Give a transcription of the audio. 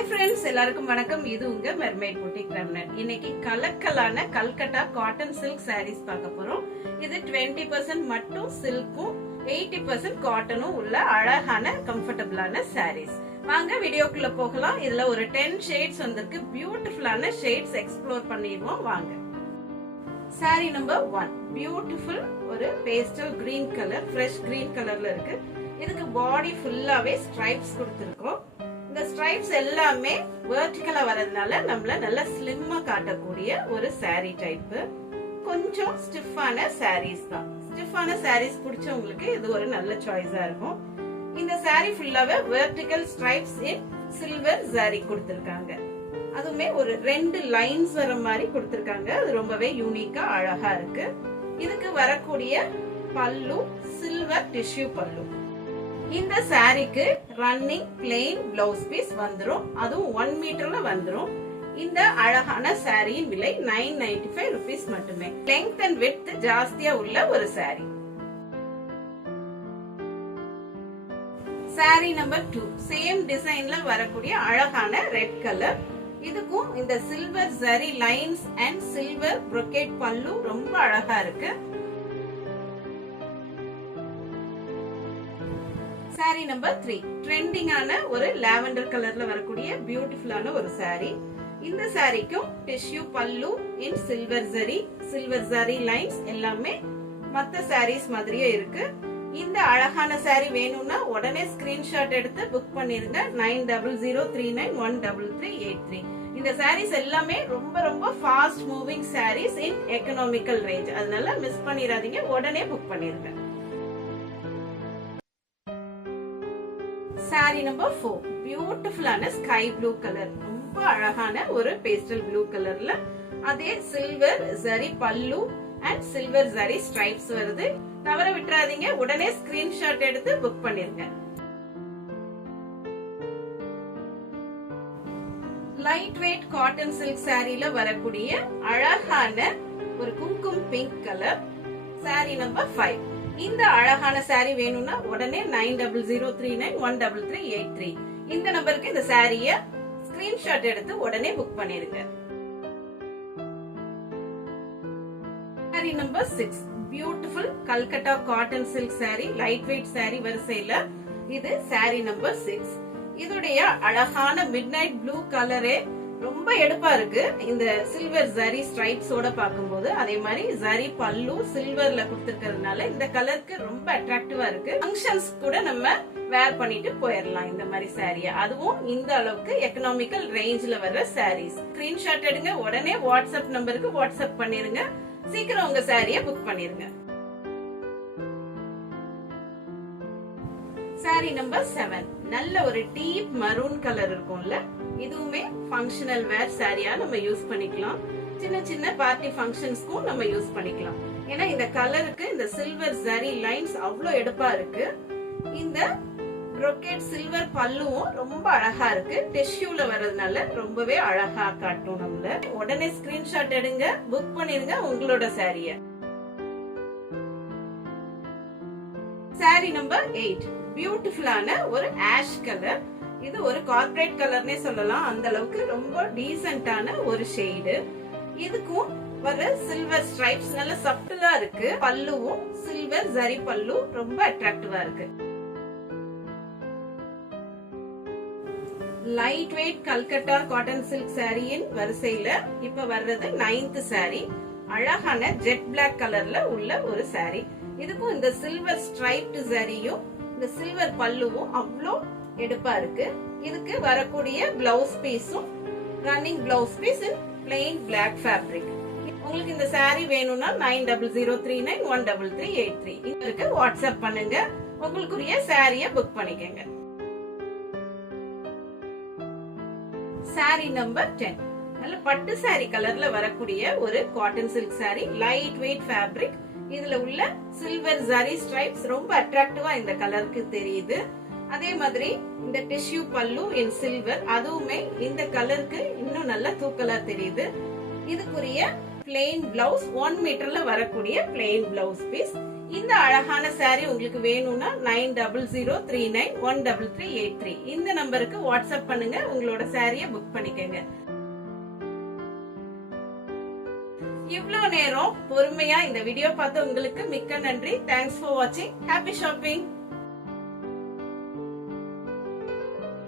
Hi friends, எல்லாருக்கும் வணக்கம். இது உங்க மெர்மைட் புட்டிக் ரெமனட். இன்னைக்கு கலக்கலான கல்கட்டா காட்டன் சில்க் சாரீஸ் பார்க்க போறோம். இது 20% மட்டும் சில்க்கும் 80% காட்டனும் உள்ள அழகான கம்ஃபர்டபிளான சாரீஸ். வாங்க வீடியோக்குள்ள போகலாம். இதுல ஒரு 10 ஷேட்ஸ் வந்திருக்கு. பியூட்டிஃபுல்லான ஷேட்ஸ் எக்ஸ்ப்ளோர் பண்ணிடுவோம் வாங்க. சாரி நம்பர் 1 பியூட்டிஃபுல் ஒரு pastel green colour, fresh green கலர்ல இருக்கு. இதுக்கு பாடி ஃபுல்லாவே ஸ்ட்ரைப்ஸ் கொடுத்திருக்கோம். இந்த ஸ்ட்ரைப்ஸ் எல்லாமே வெர்டிகலா வரதுனால நம்மள நல்ல ஸ்லிம்மா காட்டக்கூடிய ஒரு சாரி டைப். கொஞ்சம் ஸ்டிஃபான சாரீஸ் தான். ஸ்டிஃபான சாரீஸ் பிடிச்சவங்களுக்கு இது ஒரு நல்ல சாய்ஸா இருக்கும். இந்த சாரி ஃபுல்லாவே வெர்டிகல் ஸ்ட்ரைப்ஸ் இன் சில்வர் சாரி கொடுத்திருக்காங்க. அதுவுமே ஒரு 2 லைன்ஸ் வர மாதிரி கொடுத்திருக்காங்க. அது ரொம்பவே யூனிக்கா அழகா இருக்கு. இதுக்கு வரக்கூடிய பல்லு சில்வர் டிஷ்யூ பல்லு. இந்த சாரிக்கு ரன்னிங் பிளெயின் பிளவுஸ் பீஸ் வந்துரும். அதுவும் 1 மீட்டர்ல வந்துரும். இந்த அழகான சாரியின் விலை 995 rupees மட்டுமே. லெங்த் அண்ட் விட்த் ஜாஸ்தியா உள்ள ஒரு சாரி. சாரி நம்பர் 2 சேம் டிசைன்ல வரக்கூடிய அழகான ரெட் கலர். இதுக்கும் இந்த silver zari lines and silver brocade பல்லு ரொம்ப அழகா இருக்கு. சாரி நம்பர் 3 ட்ரெண்டிங்கான ஒரு லாவெண்டர் கலர்ல வரக்கூடிய பியூட்டிஃபுல்லான ஒரு சாரி. இந்த சாரிக்கும் டிஷ்யூ பல்லு இன் சில்வர் ஜரி லைன்ஸ் எல்லாமே மத்த சாரீஸ் மாதிரியே இருக்கு. இந்த அழகான சாரி வேணும்னா உடனே ஸ்கிரீன்ஷாட் எடுத்து புக் பண்ணிருங்க. 9003913383. இந்த சாரீஸ் எல்லாமே ரொம்ப ரொம்ப ஃபாஸ்ட் மூவிங் சாரீஸ் இன் எக்கனாமிக்கல் ரேஞ்ச். அதனால மிஸ் பண்ணிடாதீங்க, உடனே புக் பண்ணிருங்க. சாரி நம்பர் 4 பியூட்டிஃபுல்லான ஸ்கை ப்ளூ கலர். ரொம்ப அழகான ஒரு பேஸ்டல் ப்ளூ கலர்ல அதே சில்வர் ஜரி பல்லு அண்ட் சில்வர் ஜரி ஸ்ட்ரைப்ஸ் வருது. தவற விட்டுறாதீங்க, உடனே ஸ்கிரீன்ஷாட் எடுத்து புக் பண்ணிருங்க. லைட் வெயிட் காட்டன் சில்க் சாரில வரக்கூடிய அழகான ஒரு குங்குமம் பிங்க் கலர். சாரி நம்பர் 5 இந்த அழகான சாரி வேணும்னா உடனே 9003913383 இந்த நம்பருக்கு இந்த சாரிய ஸ்கிரீன்ஷாட் எடுத்து உடனே புக் பண்ணிருங்க. Sorry number 6 beautiful Calcutta cotton silk sorry, light weight sorry வரிசையில இது சாரி நம்பர் 6. இதோடைய அழகான மிட் நைட் ப்ளூ கலரே ரொம்ப எடுப்பா இருக்கு. இந்த சில்வர் ஜரி ஸ்ட்ரைப்ஸோட பாக்கும்போது அதே மாதிரி ஜரி பல்லு சில்வர்ல கொடுத்திருக்கிறதுனால இந்த கலருக்கு ரொம்ப அட்ராக்டிவா இருக்கு. ஃபங்க்ஷன்ஸ் கூட நம்ம வேர் பண்ணிட்டு போயிடலாம் இந்த மாதிரி சாரிய. அதுவும் இந்த அளவுக்கு எக்கனாமிக்கல் ரேஞ்ச்ல வர்ற சாரீஸ். ஸ்கிரீன்ஷாட் எடுங்க, உடனே வாட்ஸ்அப் நம்பருக்கு வாட்ஸ்அப் பண்ணிருங்க. சீக்கிரம் உங்க சாரிய புக் பண்ணிருங்க. சாரி நம்பர் 7 நல்ல ஒரு டீப் மரூன் கலர் இருக்கும்ல. இதுவுமே ஃபங்க்ஷனல் வேர் சாரியா நம்ம யூஸ் பண்ணிக்கலாம். சின்ன சின்ன பார்ட்டி ஃபங்க்ஷன்ஸ்க்கும் நம்ம யூஸ் பண்ணிக்கலாம். ஏன்னா இந்த கலருக்கு இந்த சில்வர் ஜரி லைன்ஸ் அவ்வளவு எடுப்பா இருக்கு. இந்த brocade சில்வர் பல்லுவும் ரொம்ப அழகா இருக்கு. டிஷ்யூல வர்றதுனால ரொம்பவே அழகா காட்டும் நம்மள. உடனே ஸ்கிரீன்ஷாட் எடுங்க, புக் பண்ணிருங்க உங்களோட சாரிய. சாரி நம்பர் 8 பியூட்டிஃபுல்லான ஒரு ஆஷ் கலர். இது ஒரு கார்ப்பரேட் கலர்னே சொல்லலாம். அந்த அளவுக்கு ரொம்ப டீசென்ட்டான ஒரு ஷேடு. இதுக்கும் வர சில்வர் ஸ்ட்ரைப்ஸ் நல்ல சப்டலா இருக்கு. பல்லுவும் சில்வர் ஜரி பல்லு ரொம்ப அட்ராக்டிவா இருக்கு. Light weight Calcutta cotton silk சாரியின் வரிசையில இப்ப வர்றது 9th சாரி. அழகான ஜெட் பிளாக் கலர்ல உள்ள ஒரு சாரி. இதுக்கும் இந்த சில்வர் ஸ்ட்ரைப்ட் ஜரியும் இந்த சில்வர் பல்லுவும் அவ்வளோ எடுப்பா இருக்கு. இதுக்கு வரக்கூடிய பிளவுஸ் பீஸும் ரன்னிங் பிளவுஸ் பீஸ் இன் பிளெயின் பிளாக் ஃபேப்ரிக். உங்களுக்கு இந்த சாரி வேணும்னா 9003913383 இதற்கு வாட்ஸ்அப் பண்ணுங்க. உங்களுக்குரிய சாரிய புக் பண்ணிக்கங்க. சாரி நம்பர் 10 நல்ல பட்டு சாரி கலர்ல வரக்கூடிய ஒரு cotton silk sorry, light weight fabric. இதுல உள்ள சில்வர் ஜரி ஸ்ட்ரைப்ஸ் ரொம்ப அட்ராக்டிவா இந்த கலருக்கு தெரியுது. அதே மாதிரி இந்த டிஷ்யூ பல்லு இன் சில்வர், அதுவுமே இந்த கலருக்கு இன்னும் நல்லா தூக்கலா தெரியுது. இதுக்குரிய பிளெயின் பிளவுஸ் 1 மீட்டர்ல வரக்கூடிய பிளெயின் பிளவுஸ் பீஸ். இந்த அழகான saree உங்களுக்கு வேணும்னா 9003913383 இந்த நம்பருக்கு வாட்ஸ்அப் பண்ணுங்க, உங்களோட சாரியை புக் பண்ணிக்கங்க. இவ்ளோ நேரம் பொறுமையா இந்த வீடியோ பார்த்த உங்களுக்கு மிக்க நன்றி. தேங்க்ஸ் ஃபார் வாட்சிங். Happy shopping.